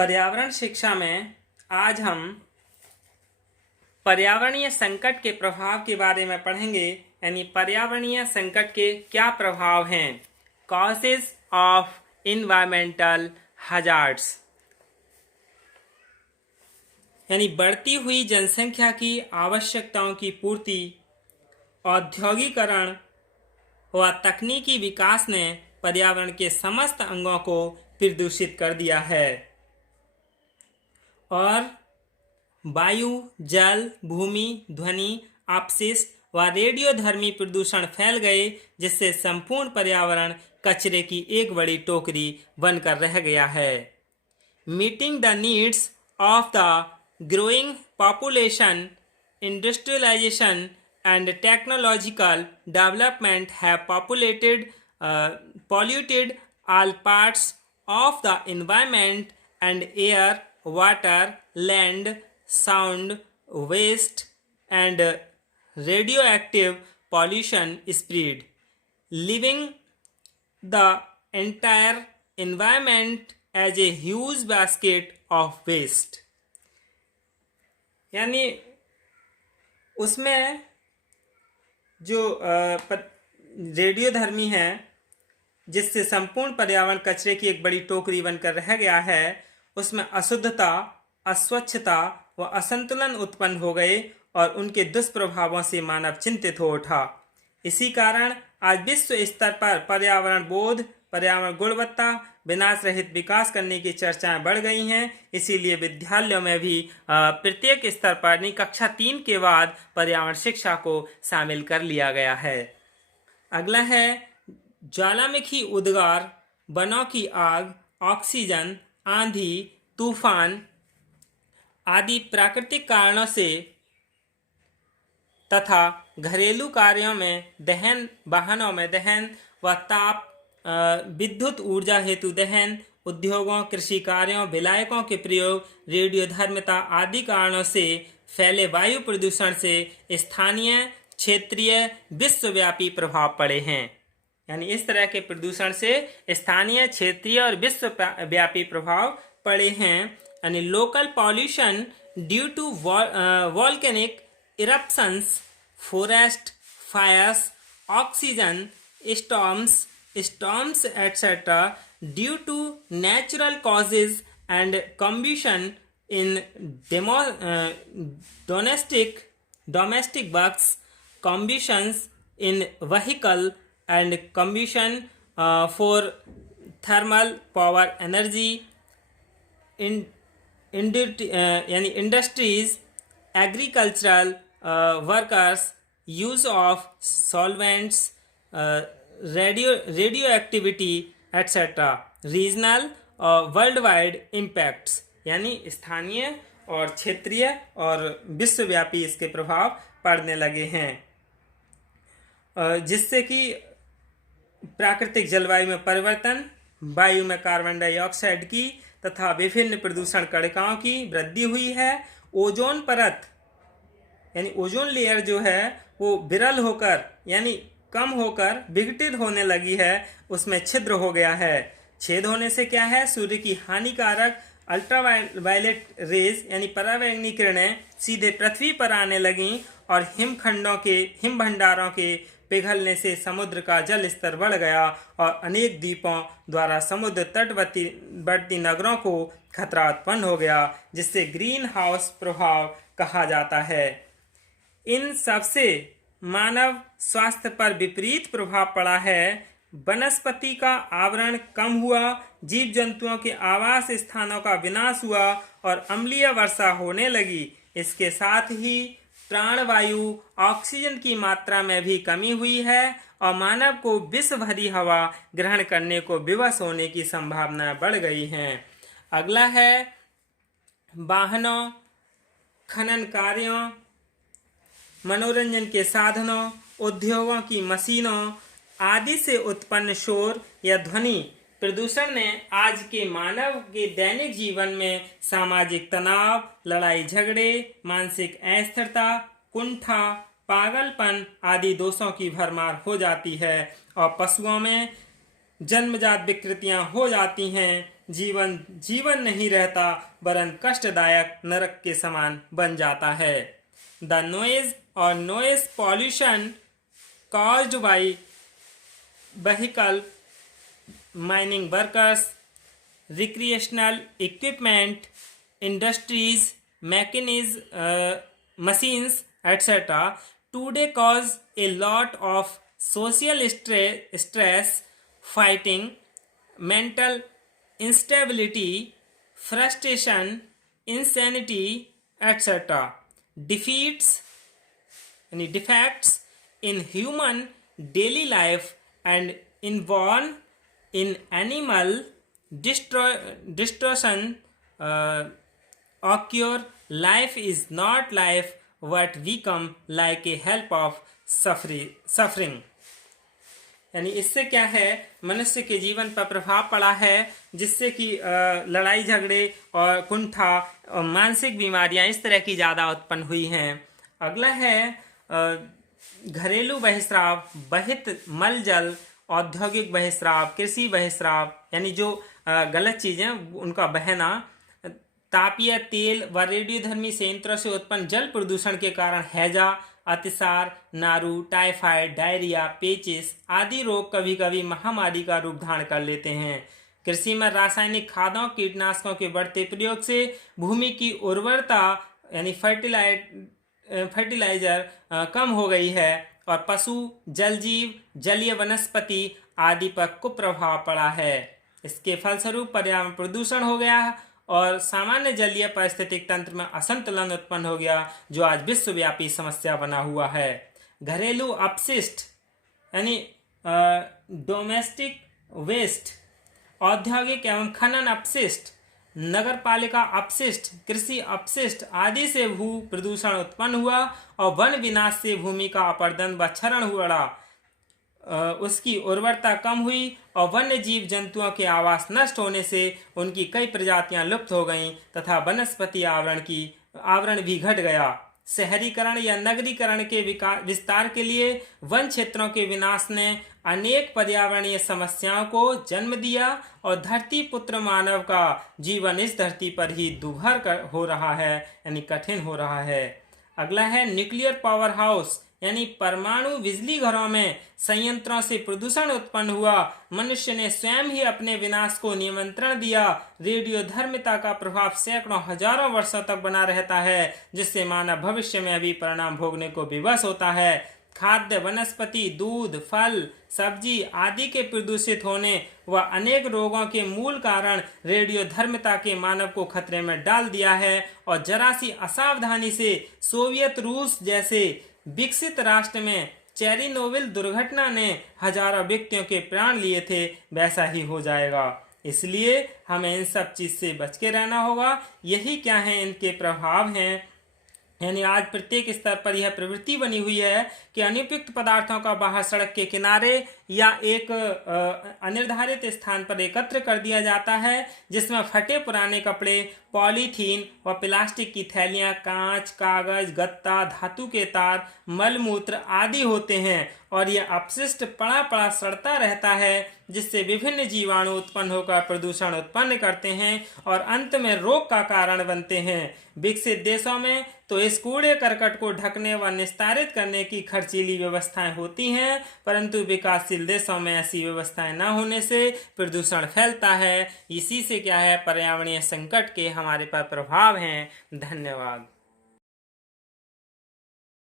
पर्यावरण शिक्षा में आज हम पर्यावरणीय संकट के प्रभाव के बारे में पढ़ेंगे। यानी पर्यावरणीय संकट के क्या प्रभाव हैं। कॉजेज ऑफ इन्वायरमेंटल हजार्ड्स, यानी बढ़ती हुई जनसंख्या की आवश्यकताओं की पूर्ति, औद्योगिकरण व तकनीकी विकास ने पर्यावरण के समस्त अंगों को प्रदूषित कर दिया है और वायु, जल, भूमि, ध्वनि, अपशिष्ट व रेडियोधर्मी प्रदूषण फैल गए, जिससे संपूर्ण पर्यावरण कचरे की एक बड़ी टोकरी बनकर रह गया है। Meeting the needs of the growing population, industrialisation and technological development have polluted all parts of the environment, and air, water, land, sound, waste and radioactive pollution spread, leaving the entire environment as a huge basket of waste। यानी उसमें जो रेडियोधर्मी है, जिससे संपूर्ण पर्यावरण कचरे की एक बड़ी टोकरी बनकर रह गया है, उसमें अशुद्धता, अस्वच्छता व असंतुलन उत्पन्न हो गए और उनके दुष्प्रभावों से मानव चिंतित हो उठा। इसी कारण आज विश्व स्तर पर पर्यावरण बोध, पर्यावरण गुणवत्ता, विनाश रहित विकास करने की चर्चाएं बढ़ गई हैं। इसीलिए विद्यालयों में भी प्रत्येक स्तर पर कक्षा 3 के बाद पर्यावरण शिक्षा को शामिल कर लिया गया है। अगला है ज्वालामुखी उद्गार, वनों की आग, ऑक्सीजन, आंधी, तूफान आदि प्राकृतिक कारणों से तथा घरेलू कार्यों में दहन, वाहनों में दहन व ताप, विद्युत ऊर्जा हेतु दहन, उद्योगों, कृषि कार्यों, विलायकों के प्रयोग, रेडियोधर्मिता आदि कारणों से फैले वायु प्रदूषण से स्थानीय, क्षेत्रीय, विश्वव्यापी प्रभाव पड़े हैं। यानी इस तरह के प्रदूषण से स्थानीय, क्षेत्रीय और विश्वव्यापी प्रभाव पड़े हैं। यानी local pollution due to volcanic eruptions, forest fires, oxygen storms etc. due to natural causes and combustion in domestic works, combustions in vehicle and combustion for thermal power energy, industries, agricultural workers, use of solvents, radioactivity etc. regional worldwide impacts, यानी स्थानीय और क्षेत्रीय और विश्वव्यापी इसके प्रभाव पड़ने लगे हैं, जिससे कि प्राकृतिक जलवायु में परिवर्तन, वायु में कार्बन डाइऑक्साइड की तथा विभिन्न प्रदूषण कणिकाओं की वृद्धि हुई है। ओजोन परत यानी ओजोन लेयर जो है वो विरल होकर यानी कम होकर विघटित होने लगी है, उसमें छिद्र हो गया है। छेद होने से क्या है, सूर्य की हानिकारक अल्ट्रावायलेट रेज यानी परावैंगनी किरणें सीधे पृथ्वी पर आने लगीं और हिम भंडारों के पिघलने से समुद्र का जल स्तर बढ़ गया और अनेक द्वीपों द्वारा समुद्र तटवर्ती नगरों को खतरा उत्पन्न हो गया, जिससे ग्रीन हाउस प्रभाव कहा जाता है। इन सबसे मानव स्वास्थ्य पर विपरीत प्रभाव पड़ा है। वनस्पति का आवरण कम हुआ, जीव जंतुओं के आवास स्थानों का विनाश हुआ और अम्लीय वर्षा होने लगी। इसके साथ ही प्राणवायु ऑक्सीजन की मात्रा में भी कमी हुई है और मानव को विष भरी हवा ग्रहण करने को विवश होने की संभावना बढ़ गई है। अगला है वाहनों, खनन कार्यों, मनोरंजन के साधनों, उद्योगों की मशीनों आदि से उत्पन्न शोर या ध्वनि प्रदूषण ने आज के मानव के दैनिक जीवन में सामाजिक तनाव, लड़ाई झगड़े, मानसिक अस्थिरता, कुंठा, पागलपन आदि दोषों की भरमार हो जाती है और पशुओं में जन्मजात विकृतियां हो जाती हैं, जीवन जीवन नहीं रहता वरन कष्टदायक नरक के समान बन जाता है। द नॉइज और noise pollution caused by vehicle, mining workers, recreational equipment, industries, machines, etc. today cause a lot of social stress, fighting, mental instability, frustration, insanity, etc. Defects in human daily life and inborn in animal distortion occur. Life is not life what become like a help of suffering. यानी इससे क्या है, मनुष्य के जीवन पर प्रभाव पड़ा है, जिससे कि लड़ाई झगड़े और कुंठा और मानसिक बीमारियां इस तरह की ज़्यादा उत्पन्न हुई हैं। अगला है घरेलू बहिस्राव, बहित मल जल, औद्योगिक बहिस्राव, कृषि बहिस्राव, यानी जो गलत चीज़ें उनका बहना, तापीय तेल व रेडियोधर्मी संयंत्रों से उत्पन्न जल प्रदूषण के कारण हैजा, अतिसार, नारू, टाइफाइड, डायरिया, पेचिस आदि रोग कभी कभी महामारी का रूप धारण कर लेते हैं। कृषि में रासायनिक खादों कीटनाशकों के बढ़ते प्रयोग से भूमि की उर्वरता यानी फर्टिलाइजर कम हो गई है और पशु, जलजीव, जलीय वनस्पति आदि पर कुप्रभाव पड़ा है। इसके फलस्वरूप पर्यावरण प्रदूषण हो गया और सामान्य जलीय पारिस्थितिक तंत्र में असंतुलन उत्पन्न हो गया, जो आज विश्वव्यापी समस्या बना हुआ है। घरेलू अपशिष्ट यानी डोमेस्टिक वेस्ट, औद्योगिक एवं खनन अपशिष्ट, नगर पालिका अपशिष्ट, कृषि अपशिष्ट आदि से भू प्रदूषण उत्पन्न हुआ और वन विनाश से भूमि का अपरदन व क्षरण हुआ, उसकी उर्वरता कम हुई और वन्य जीव जंतुओं के आवास नष्ट होने से उनकी कई प्रजातियां लुप्त हो गईं तथा वनस्पति आवरण भी घट गया। शहरीकरण या नगरीकरण के विस्तार के लिए वन क्षेत्रों के विनाश ने अनेक पर्यावरणीय समस्याओं को जन्म दिया और धरती पुत्र मानव का जीवन इस धरती पर ही दुभर हो रहा है, यानी कठिन हो रहा है। अगला है न्यूक्लियर पावर हाउस यानी परमाणु बिजली घरों में संयंत्रों से प्रदूषण उत्पन्न हुआ। मनुष्य ने स्वयं ही अपने विनाश को नियंत्रण दिया। रेडियोधर्मिता का प्रभाव सैकड़ों हजारों वर्षों तक बना रहता है, जिससे मानव भविष्य में भी परिणाम भोगने को विवश होता है। खाद्य वनस्पति, दूध, फल, सब्जी आदि के प्रदूषित होने व अनेक रोगों के मूल कारण रेडियोधर्मिता के मानव को खतरे में डाल दिया है और जरा सी असावधानी से सोवियत रूस जैसे विकसित राष्ट्र में चेरनोबिल दुर्घटना ने हजारों व्यक्तियों के प्राण लिए थे, वैसा ही हो जाएगा। इसलिए हमें इन सब चीज से बच के रहना होगा। यही क्या है, इनके प्रभाव हैं। यानी आज प्रत्येक स्तर पर यह प्रवृत्ति बनी हुई है कि अनुपयुक्त पदार्थों का बाहर सड़क के किनारे या एक अनिर्धारित स्थान पर एकत्र कर दिया जाता है, जिसमें फटे पुराने कपड़े, पॉलीथीन व प्लास्टिक की थैलियां, कांच, कागज, गत्ता, धातु के तार, मलमूत्र आदि होते हैं और यह अपशिष्ट पड़ा पड़ा सड़ता रहता है, जिससे विभिन्न जीवाणु उत्पन्न होकर प्रदूषण उत्पन्न करते हैं और अंत में रोग का कारण बनते हैं। विकसित देशों में तो इस कूड़े करकट को ढकने व निस्तारित करने की खर्चीली व्यवस्थाएं होती हैं, परंतु विकासशील देशों में ऐसी व्यवस्थाएं न होने से प्रदूषण फैलता है। इसी से क्या है, पर्यावरणीय संकट के हमारे पर प्रभाव हैं। धन्यवाद।